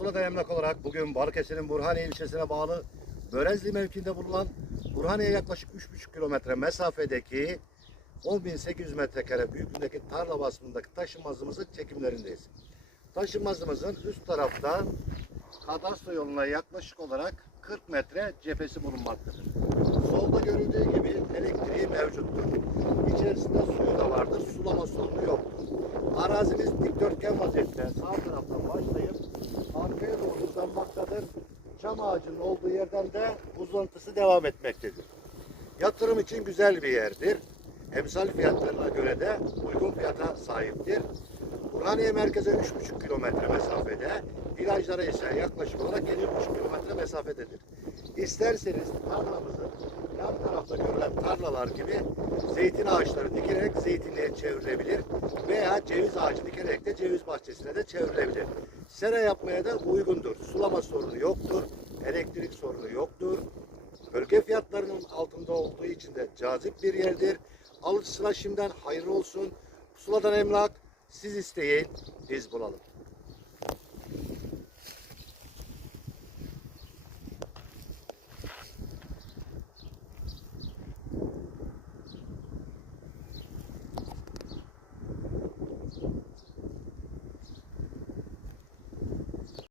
Pusula'da emlak olarak bugün Balıkesir'in Burhaniye ilçesine bağlı Börezli mevkinde bulunan Burhaniye yaklaşık 3,5 kilometre mesafedeki 10.800 metrekare büyüklüğündeki tarla basımındaki taşınmazımızın çekimlerindeyiz. Taşınmazımızın üst tarafta kadastro yoluna yaklaşık olarak 40 metre cephesi bulunmaktadır. Solda görüldüğü gibi elektriği mevcuttur. İçerisinde suyu da vardır. Sulama sorunu yoktur. Arazimiz dikdörtgen vaziyette sağ taraftan başlayıp arkaya doğru uzanmaktadır. Çam ağacının olduğu yerden de uzantısı devam etmektedir. Yatırım için güzel bir yerdir. Emsal fiyatlarına göre de uygun fiyata sahiptir. Burhaniye merkeze 3,5 kilometre mesafede, virajlara ise yaklaşık olarak 7,5 kilometre mesafededir. İsterseniz tarlamızı yan tarafta görülen tarlalar gibi zeytin ağaçları dikerek zeytinliğe çevrilebilir veya ceviz ağacı dikerek de ceviz bahçesine de çevrilebilir. Sera yapmaya da uygundur. Sulama sorunu yoktur, elektrik sorunu yoktur. Bölge fiyatlarının altında olduğu için de cazip bir yerdir. Alıcısına şimdiden hayırlı olsun. Pusula'dan emlak siz isteyin, biz bulalım.